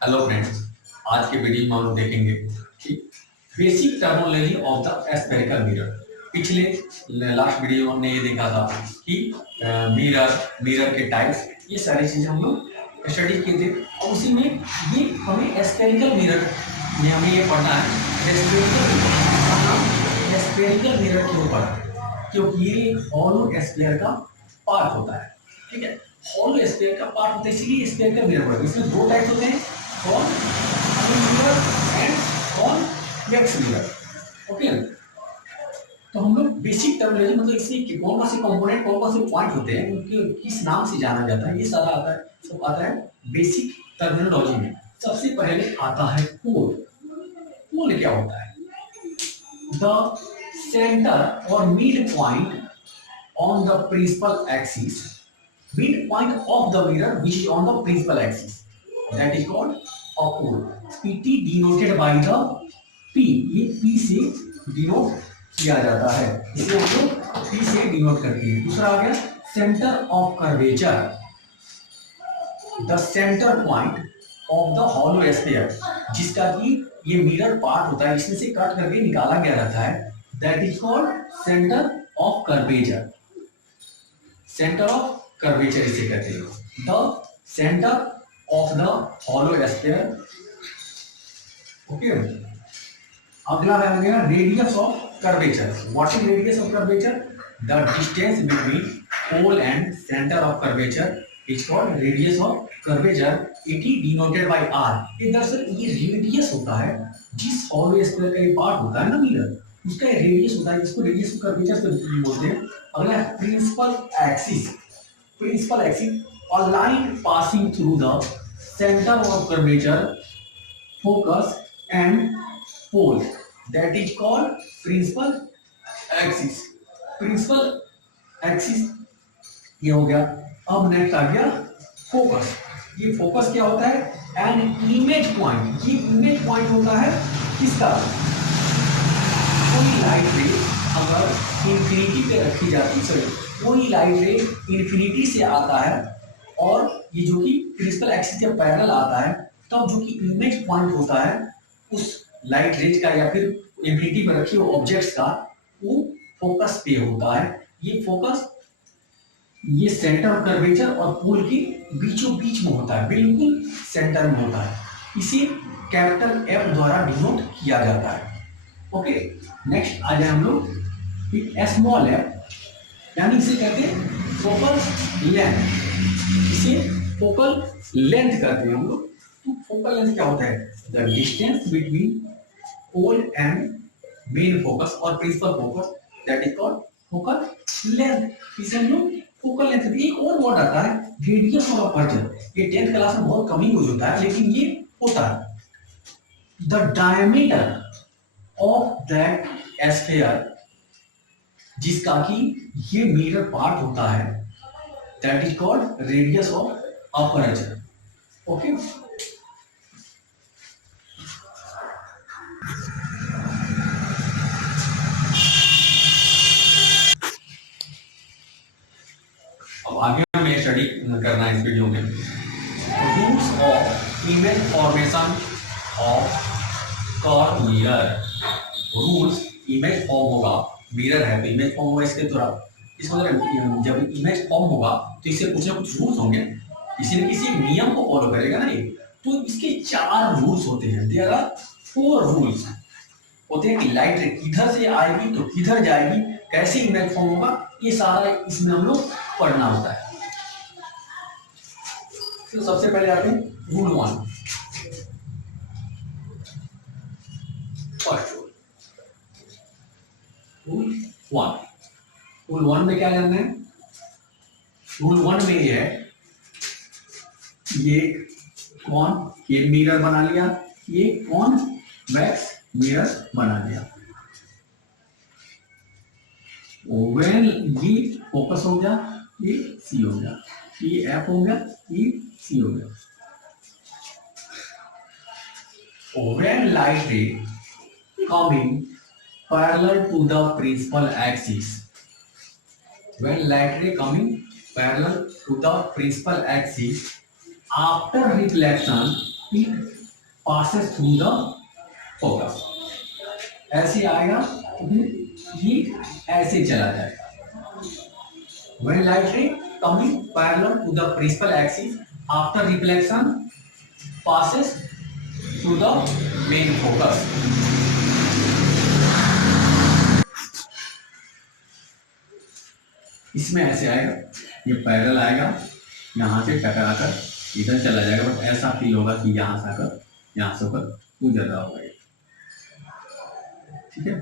Hello friends, आज के video में हम लोग देखेंगे कि basic terminology of the spherical mirror. पिछले लास्ट वीडियो में हमने ये देखा था कि मिरर के टाइप्स, ये सारी चीजें हम लोग स्टडी किए थे। और उसी में ये हमें स्फेरिकल मिरर में हमें ये पढ़ना है। स्फेरिकल मिरर क्यों पढ़ा है? क्योंकि ये हॉलो स्फीयर का पार्ट होता है। ठीक है, हॉलो स्फीयर का पार्ट होता है, इसीलिए स्फेरिकल मिरर पढ़ा। इसमें दो टाइप होते हैं, mirror and convex mirror. Okay, तो हम लोग बेसिक टर्मिनोलॉजी मतलब इसमें कौन से कंपोनेंट, कौन से पॉइंट होते हैं, उनके किस नाम से जाना जाता है, ये सारा आता है, सब आता है बेसिक टर्मिनोलॉजी में। सबसे पहले आता है पोल। पोल क्या होता है? द सेंटर और mid point on the principal axis, mid point of the mirror which is on the principal axis, that is called a pole. pt denoted by the p, ये p से डिनोट किया जाता है, इसे हम लोग p से डिनोट करते हैं। दूसरा आ गया centre of curvature, the centre point of the hollow sphere, जिसका कि ये मिरर पार्ट होता है, इसमें से कट करके निकाला गया रहता है, that is called centre of curvature. Centre of curvature इसे कहते हैं, the centre of the hollow sphere. Okay, अगला है गया radius of curvature. What is radius of curvature? The distance between pole and centre of curvature is called radius of curvature. It is denoted by R. ये दरअसल ये radius होता है, जिस hollow sphere का ये पार्ट होता है ना मिरर, उसका रेडियस होता है, इसको रेडियस ऑफ कर्वेचर से बोलते हैं। अगला है principal axis. Principal axis, a line passing through the center of curvature, focus and pole, that is called principal axis. Principal axis ये हो गया। अब नेक्स्ट आ गया फोकस। ये फोकस क्या होता है? An image point. ये इमेज पॉइंट होता है किसका? कोई लाइट रे अगर इंफिनिटी पे रखी जाती है, कोई लाइट रे इंफिनिटी से आता है और ये जो कि प्रिंसिपल एक्सिस के पैरेलल आता है, तब जो कि इमेज पॉइंट होता है उस लाइट रेज का या फिर इंफिनिटी में रखे हुए ऑब्जेक्ट्स का, वो फोकस पे होता है। ये फोकस ये सेंटर ऑफ कर्वेचर और पोल के बीचों बीच में होता है, बिल्कुल सेंटर में होता है। इसे कैपिटल एफ द्वारा डिनोट किया जाता है। ओके, नेक्स्ट आ जाए हम लोग स्मॉल एफ, यानी इसे कहते हैं फोकल लेंथ। इसे फोकल लेंथ कहते हैं हम लोग। तो फोकल लेंथ क्या होता है? The distance between pole and main focus और principal focus, that is called focal length. इसे हम लोग फोकल लेंथ। एक और वर्ड आता है रेडियस ऑफ अपर्चर। ये 10th क्लास में बहुत कम ही यूज होता है, लेकिन ये होता है the diameter of that sphere, जिसका कि ये मिरर पार्ट होता है, that is called radius of aperture. Okay, अब आगे हमें स्टडी करना है इस वीडियो में rules of image formation of curve mirror. Rules, image form होगा, मिरर है तो इमेज फॉर्म होगा इसके द्वारा। इसको जब इमेज फॉर्म होगा तो इससे कुछ ना कुछ रूल्स होंगे, किसी न किसी नियम को फॉलो करेगा ना ये। तो इसके 4 रूल्स होते हैं। देयर आर 4 रूल्स होते हैं कि लाइट किधर से आएगी तो किधर जाएगी, कैसे इमेज फॉर्म होगा, ये सारा इसमें हम लोग पढ़ना होता है। तो सबसे पहले आते हैं रूल 1। First rule 1। रूल 1 में क्या जानना है? रूल 1 में ये है, ये कौन ये मिरर बना लिया, ये कॉन्वेक्स मिरर बना लिया। व्हेन ये फोकस हो गया, ये सी हो गया, ये एफ हो गया, ये सी हो गया। When light ray coming parallel to the principal axis, when light ray coming parallel to the principal axis after reflection it passes through the focus. ऐसे आएगा तो फिर ये ऐसे चला जाएगा। When light ray coming parallel to the principal axis after reflection passes through the main focus. इसमें ऐसे आएगा, ये पैरेलल आएगा, यहाँ से टकराकर इधर चला जाएगा, बट ऐसा फील होगा कि यहाँ से आकर यहाँ से होकर गुजर रहा होगा ये, ठीक है।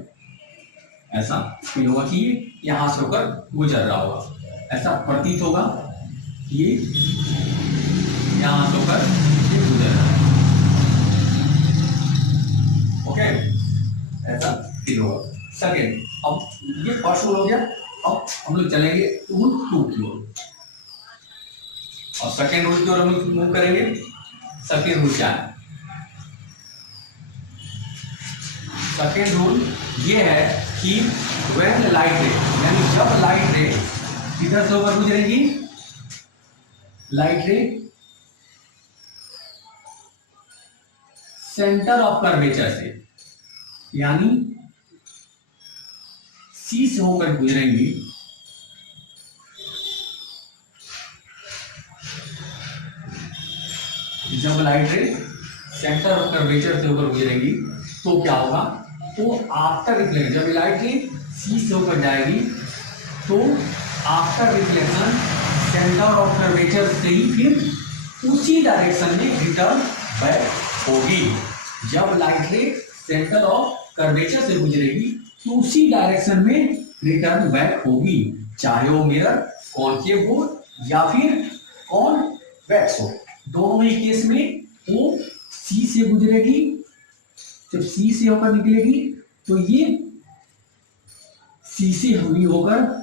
ऐसा फील होगा कि यहाँ से होकर गुजर रहा होगा, ऐसा प्रतीत होगा कि ये यहाँ से होकर ये गुजर रहा है। ओके, ऐसा फील होगा। सेकेंड, अब ये फर्स्ट रूल हो गया। अब हम लोग चलेंगे रूल 2 की ओर, और सेकेंड रूल की ओर हम लोग मूव करेंगे। सेकेंड रूल क्या है? सेकेंड रूल ये है कि व्हेन लाइट रे, यानी जब लाइट रे इधर से होकर गुजरेगी, लाइट रे सेंटर ऑफ कर्वेचर से, यानी सी से होकर गुजरेंगी, जब लाइट रे सेंटर ऑफ कर्वेचर से होकर गुजरेंगी तो क्या होगा? तो आफ्टर रिफ्लेक्शन, जब लाइट रे सी से होकर जाएगी तो after reflection centre of curvature से ही फिर उसी डायरेक्शन में रिटर्न बैक होगी। जब लाइट रे सेंटर ऑफ कर्वेचर से गुजरेगी तो उसी डायरेक्शन में रिटर्न बैक होगी, चाहे वो मिरर कॉनकेव हो या फिर कॉन्वेक्स हो। दोनों ही केस में वो सी से गुजरेगी, जब सी से होकर निकलेगी तो ये सी से हुई होकर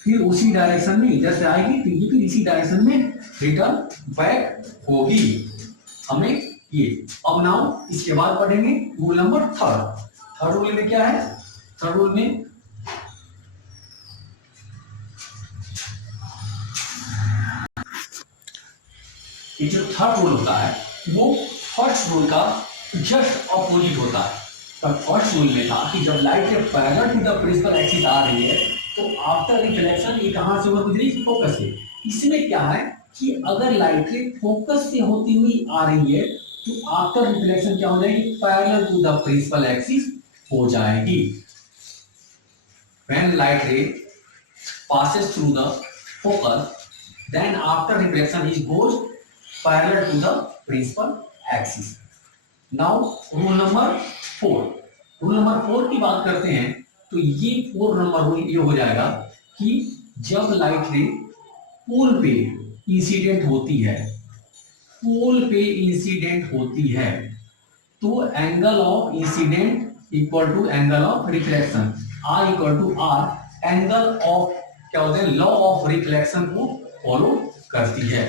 फिर उसी डायरेक्शन में इधर से आएगी, तो ये फिर इसी डायरेक्शन में रिटर्न बैक होगी हमें ये। अब नाउ इसके बाद पढ़ेंगे rule number third. Third rule में क्या है? थर्ड रूल में ये जो थर्ड रूल होता है वो फर्स्ट रूल का जस्ट अपोजिट होता है। पर फर्स्ट रूल में था कि जब लाइट के parallel to the principal axis आ रही है तो आफ्टर रिफ्लेक्शन ये कहां से होकर गुजरेगी? फोकस से। इसमें क्या है कि अगर लाइट के फोकस से होती हुई आ रही है तो आफ्टर रिफ्लेक्शन क्या हो जाएगी? Parallel to the principal axis हो जाएगी। When light ray passes through the focus, then after reflection it goes parallel to the principal axis. Now rule number 4. Rule number 4 की बात करते हैं तो ये 4 नंबर रूल ये हो जाएगा कि जब लाइट रे पोल पे इंसिडेंट होती है, पोल पे इंसिडेंट होती है तो angle of incident equal to angle of reflection, R equal to R, angle of क्या होता है? लॉ ऑफ रिफ्लेक्शन को फॉलो करती है।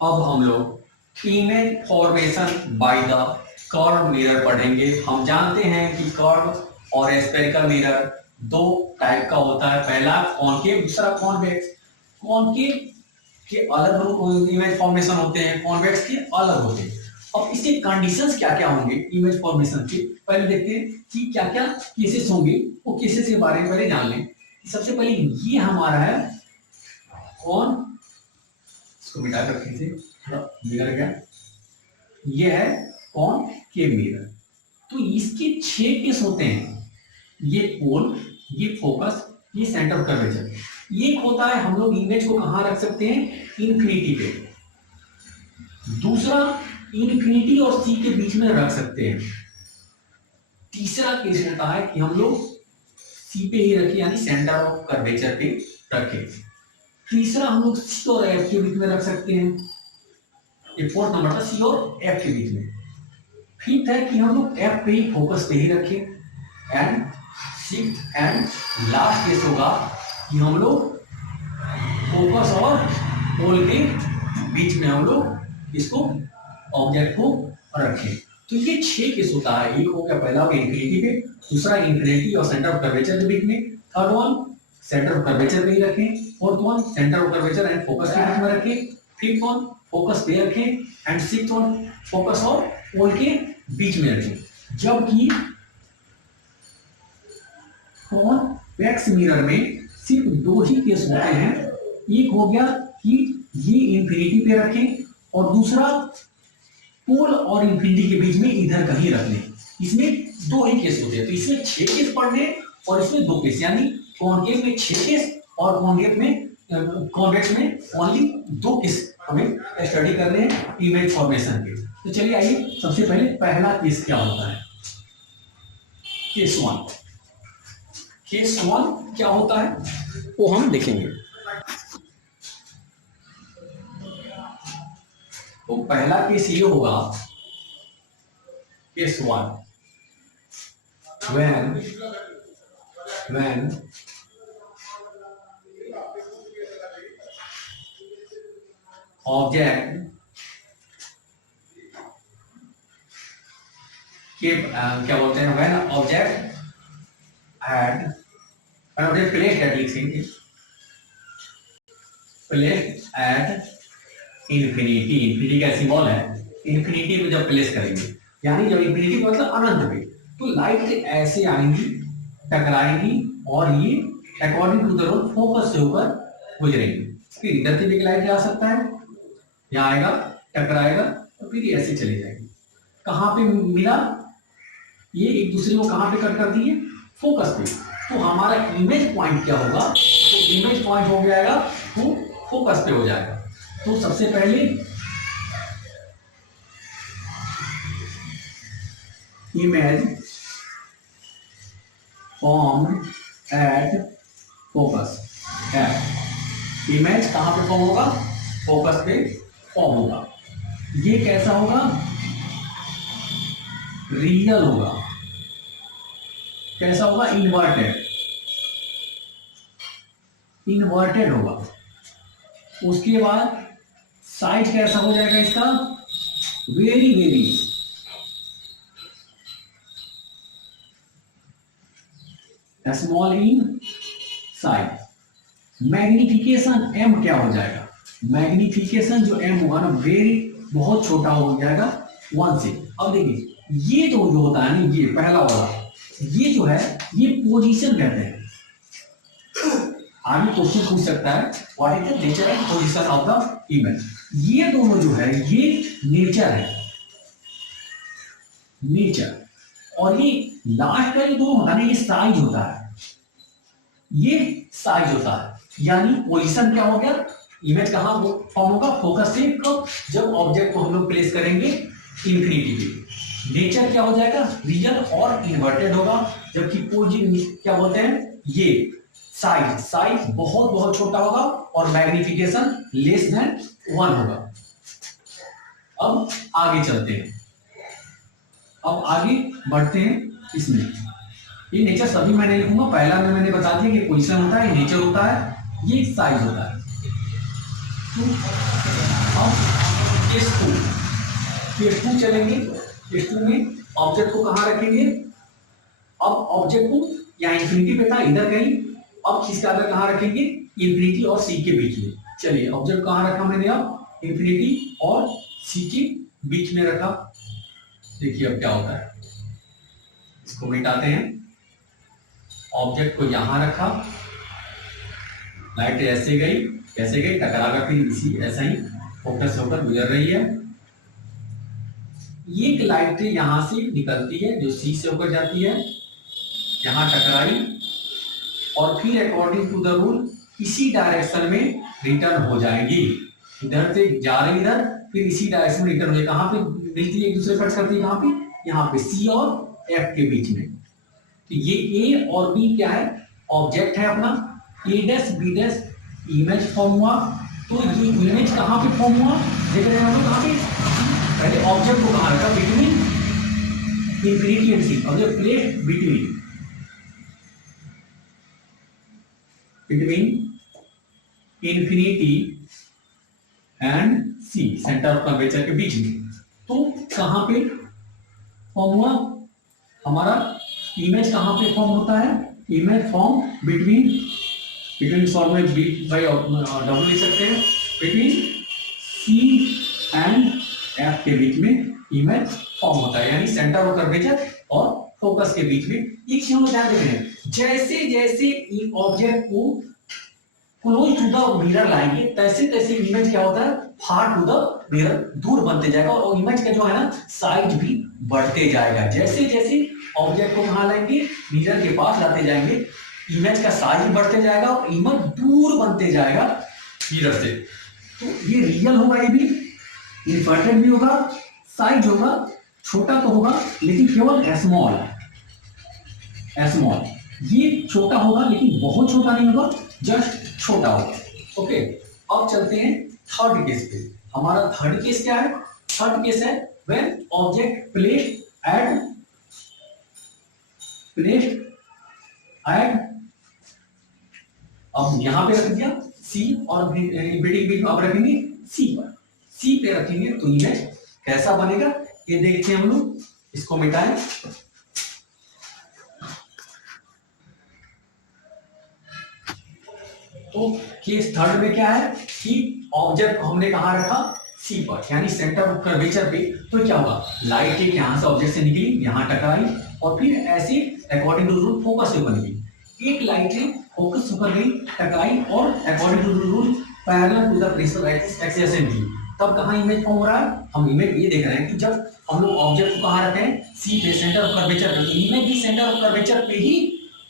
अब हम लोग image formation by the curve mirror पढ़ेंगे। हम जानते हैं कि कर्व और स्फेरिकल मिरर दो टाइप का होता है, पहला कॉनकेव, दूसरा कॉन्वेक्स। कॉनकेव के अलग इमेज फॉर्मेशन होते हैं, कॉन्वेक्स के अलग होते हैं। अब इसके कंडीशंस क्या क्या होंगे इमेज फॉर्मेशन के, पहले देखते हैं कि क्या क्या केसेस होंगे। वो केसेस के बारे में पहले जान लें। सबसे पहले ये हमारा है कौन, इसको मिटाकर फिर से थोड़ा मिरर गया, ये है कौन के मिरर। तो इसके 6 केस होते हैं, ये पोल, ये फोकस, ये सेंटर ऑफ कर्वेचर। एक होता है हम लोग इमेज को कहां रख सकते हैं? इन्फिनिटी पे। दूसरा इन्फिनिटी और सी के बीच में रख सकते हैं। तीसरा केस होता है कि हम लोग सी पे ही रखें, यानी सेंटर ऑफ कर्वेचर पे रखें। तीसरा हम लोग सी और एफ के बीच में रख सकते हैं। ये फोर्थ नंबर था, सी और एफ के बीच में। फिफ्थ है कि हम लोग एफ पे ही फोकस पे ही रखें। And sixth and last case होगा कि हम लोग फोकस और पोल के बीच में हम लोग इसको ऑब्जेक्ट को रखें। तो ये 6 केस होता है। एक हो गया पहला इन्फिनिटी पे, दूसरा इन्फिनिटी और सेंटर ऑफ कर्वेचर के बीच में, third one centre of curvature पे ही रखें। Fourth one centre of curvature and focus के बीच में रखें। फिफ्थ वन फोकस पे रखें एंड सिक्स्थ वन फोकस और पोल के बीच में रखें। जबकि कॉन्वेक्स मिरर में सिर्फ दो ही केस होते हैं। एक हो गया कि ये इंफिनिटी पे रखें और दूसरा पोल और इंफिनिटी के बीच में इधर कहीं रख लें। इसमें दो ही केस होते हैं, तो इसमें 6 केस पढ़ने और इसमें 2 केस, यानी कॉन्केव में 6 केस और कॉन्वेक्स में ओनली 2 केस हमें स्टडी करने हैं इमेज फॉर्मेशन के। तो चलिए आइए, सबसे पहले पहला केस क्या होता है। केस वन क्या होता है वो हम देखेंगे। तो पहला केस ये होगा, केस वन, when object के क्या बोलते हैं, when object placed at लिखेंगे, placed at इंफिनिटी का सिंबल है, इंफिनिटी में जब प्लेस करेंगे, यानी जब इंफिनिटी मतलब अनंत पे, तो लाइट ऐसे आएंगी, टकराएंगी और ये according to the rule focus से होकर गुजरेंगी। फिर इधर से भी लाइट आ सकता है, यहाँ आएगा, टकराएगा और फिर ऐसे चले जाएगी। कहाँ पे मिला, ये एक दूसरे को कहाँ पे कट करती है, फोकस पे। तो हमारा इमेज पॉइंट क्या होगा, तो इमेज पॉइंट हो जाएगा तो फोकस पे हो जाएगा। तो सबसे पहले image form at focus, image कहां पे फॉर्म होगा, फोकस पे फॉर्म होगा। ये कैसा होगा, रियल होगा। कैसा होगा, इन्वर्टेड होगा। उसके बाद साइज कैसा हो जाएगा इसका, very small in size. Magnification M क्या हो जाएगा, मैग्निफिकेशन जो एम होगा ना, बहुत छोटा हो जाएगा 1 से। अब देखिए ये तो जो होता है ना, ये पहला वाला, ये जो है ये पोजीशन कहते हैं। आगे क्वेश्चन पूछ सकता है, what is the nature and position of the image. ये दोनों जो है ये नेचर है, नेचर। और ये लास्ट का ये दो होता है ना, ये साइज होता है, ये साइज होता है। यानी पोजीशन क्या हो गया, इमेज कहां फॉर्म होगा, फोकस से। कब, जब ऑब्जेक्ट को हम लोग प्लेस करेंगे इंफिनिटी पे। नेचर क्या हो जाएगा, रियल और इन्वर्टेड होगा। जबकि पोजीशन क्या बोलते हैं, ये साइज बहुत छोटा होगा और मैग्निफिकेशन लेस देन 1 होगा। अब आगे चलते हैं, अब आगे बढ़ते हैं। इसमें ये नेचर सभी मैंने लिखूंगा, पहला में मैंने बता दिया कि पोजीशन होता है, नेचर होता है, ये साइज होता है। तो अब केस 2 चलेंगे। केस 2 में ऑब्जेक्ट को कहां रखेंगे, अब ऑब्जेक्ट को यहाँ इंफिनिटी पे था, इधर कहीं, अब किसका अगर कहां रखेंगे, इंफिनिटी और सी के बीच में। चलिए ऑब्जेक्ट कहां रखा मैंने, अब इंफिनिटी और सी के बीच में रखा। देखिए अब क्या होता है, इसको मिटाते हैं। ऑब्जेक्ट को यहां रखा, लाइट ऐसे गई, कैसे गई, टकरा फिर इसी ऐसा ही फोकस से होकर गुजर रही है। एक लाइट यहां से निकलती है जो सी से होकर जाती है, यहां टकराई और फिर अकॉर्डिंग टू द रूल इसी डायरेक्शन में रिटर्न हो जाएगी। इधर से जा रही इधर, फिर इसी डायरेक्शन में रिटर्न हो जाएगी। कहां पे मिलती है, एक दूसरे पर करती है, कहां पे, यहाँ पे सी और एफ के बीच में। तो ये ए और बी क्या है, ऑब्जेक्ट है अपना, A dash B dash image form हुआ। तो ये इमेज कहां पे फॉर्म हुआ, देख रहे हैं हम लोग, कहां पे, पहले ऑब्जेक्ट को कहां रखा, between infinity and C. Object place between infinity and C, centre of curvature के बीच में। तो कहां पे फॉर्म हुआ हमारा, इमेज कहां पे फॉर्म होता है, image form between between form में बी बाई डब्ल्यू लिख सकते हैं। बिटवीन सी एंड एफ के बीच में इमेज फॉर्म होता है, यानी सेंटर ऑफ कर्वेचर और फोकस के बीच में। एक चीज हम ध्यान दे रहे हैं, जैसे जैसे ऑब्जेक्ट को क्लोज टू द मिरर लाएंगे तैसे तैसे इमेज क्या होता है, फार टू द मिरर, दूर बनते जाएगा और इमेज का जो है ना साइज भी बढ़ते जाएगा। जैसे जैसे ऑब्जेक्ट को कहां लाएंगे, मिरर के पास लाते जाएंगे, इमेज का साइज बढ़ते जाएगा और इमेज दूर बनते जाएगा मिरर से। तो ये रियल होगा, ये भी इन्वर्टेड भी होगा, साइज होगा छोटा तो होगा लेकिन केवल स्मॉल, स्मॉल। ये छोटा होगा लेकिन बहुत छोटा नहीं होगा, जस्ट छोटा होगा। ओके, अब चलते हैं थर्ड केस पे। हमारा थर्ड केस क्या है? थर्ड केस है व्हेन ऑब्जेक्ट प्लेस्ड एट अब यहां पे रख दिया सी और बिल्डिंग अब रखेंगे सी पर, सी पे रखेंगे तो इमेज कैसा बनेगा ये देखते हैं हम लोग। इसको मिटाएं, तो केस थर्ड में क्या है कि ऑब्जेक्ट को हमने कहां रखा, सी पर, यानी सेंटर ऑफ कर्वेचर पे। तो क्या होगा, लाइट एक यहां से ऑब्जेक्ट से निकली, यहां टकराई और फिर ऐसे अकॉर्डिंग टू रूल फोकस से बन गई। एक लाइट है फोकस होकर गई, टकराई और according to rule parallel to the principal axis and तब कहां इमेज फॉर्म हो रहा है। हम इमेज ये देख रहे हैं कि जब हम लोग ऑब्जेक्ट को कहां रखते हैं, सी पे, सेंटर ऑफ कर्वेचर पे, इमेज भी सेंटर ऑफ कर्वेचर पे ही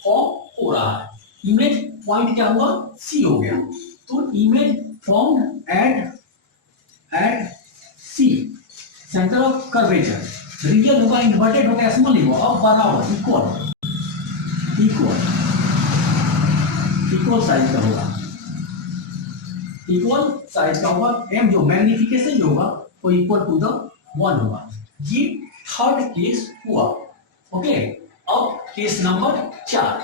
फॉर्म हो रहा है। इमेज पॉइंट क्या हुआ, सी हो गया। तो image form at C, centre of curvature, real होगा, इन्वर्टेड होगा, स्मॉल होगा, अब बराबर इक्वल साइज का होगा, इक्वल साइज का होगा। एम जो मैग्निफिकेशन जो होगा वो इक्वल टू द 1 होगा। ये थर्ड केस हुआ। ओके, अब केस नंबर 4।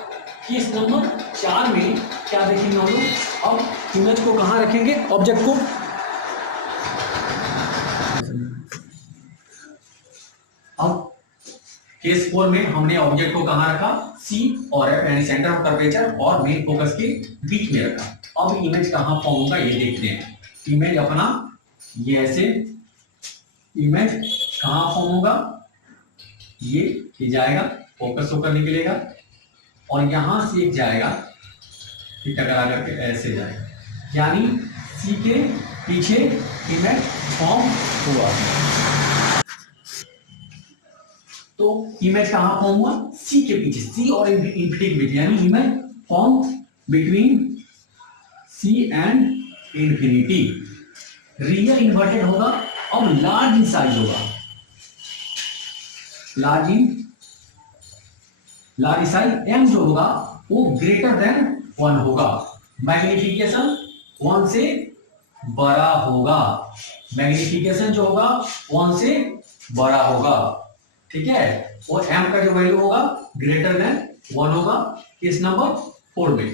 केस नंबर 4 में क्या देखेंगे हम लोग, अब इमेज को कहां रखेंगे, ऑब्जेक्ट को अब केस 4 में हमने ऑब्जेक्ट को कहां रखा, सी और एफ यानी सेंटर ऑफ कर्वेचर और मेन फोकस के बीच में रखा। अब इमेज कहां फॉर्म होगा ये देखते हैं। इमेज अपना ये ऐसे इमेज कहां फॉर्म होगा, ये जाएगा, फोकस होकर निकलेगा और यहां से एक जाएगा, टकरा करके ऐसे जाएगा, यानी सी के पीछे इमेज फॉर्म हुआ। तो इमेज कहां फॉर्म हुआ, सी के पीछे, सी और इन्फिनिटी के बीच, यानी image form between C and infinity. Real inverted होगा, अब लार्ज इन साइज होगा, लार्ज साइज, एम जो होगा वो ग्रेटर देन 1 होगा, मैग्निफिकेशन 1 से बड़ा होगा, मैग्निफिकेशन जो होगा 1 से बड़ा होगा, ठीक है। और एम का जो वैल्यू होगा ग्रेटर देन 1 होगा। केस नंबर 4 में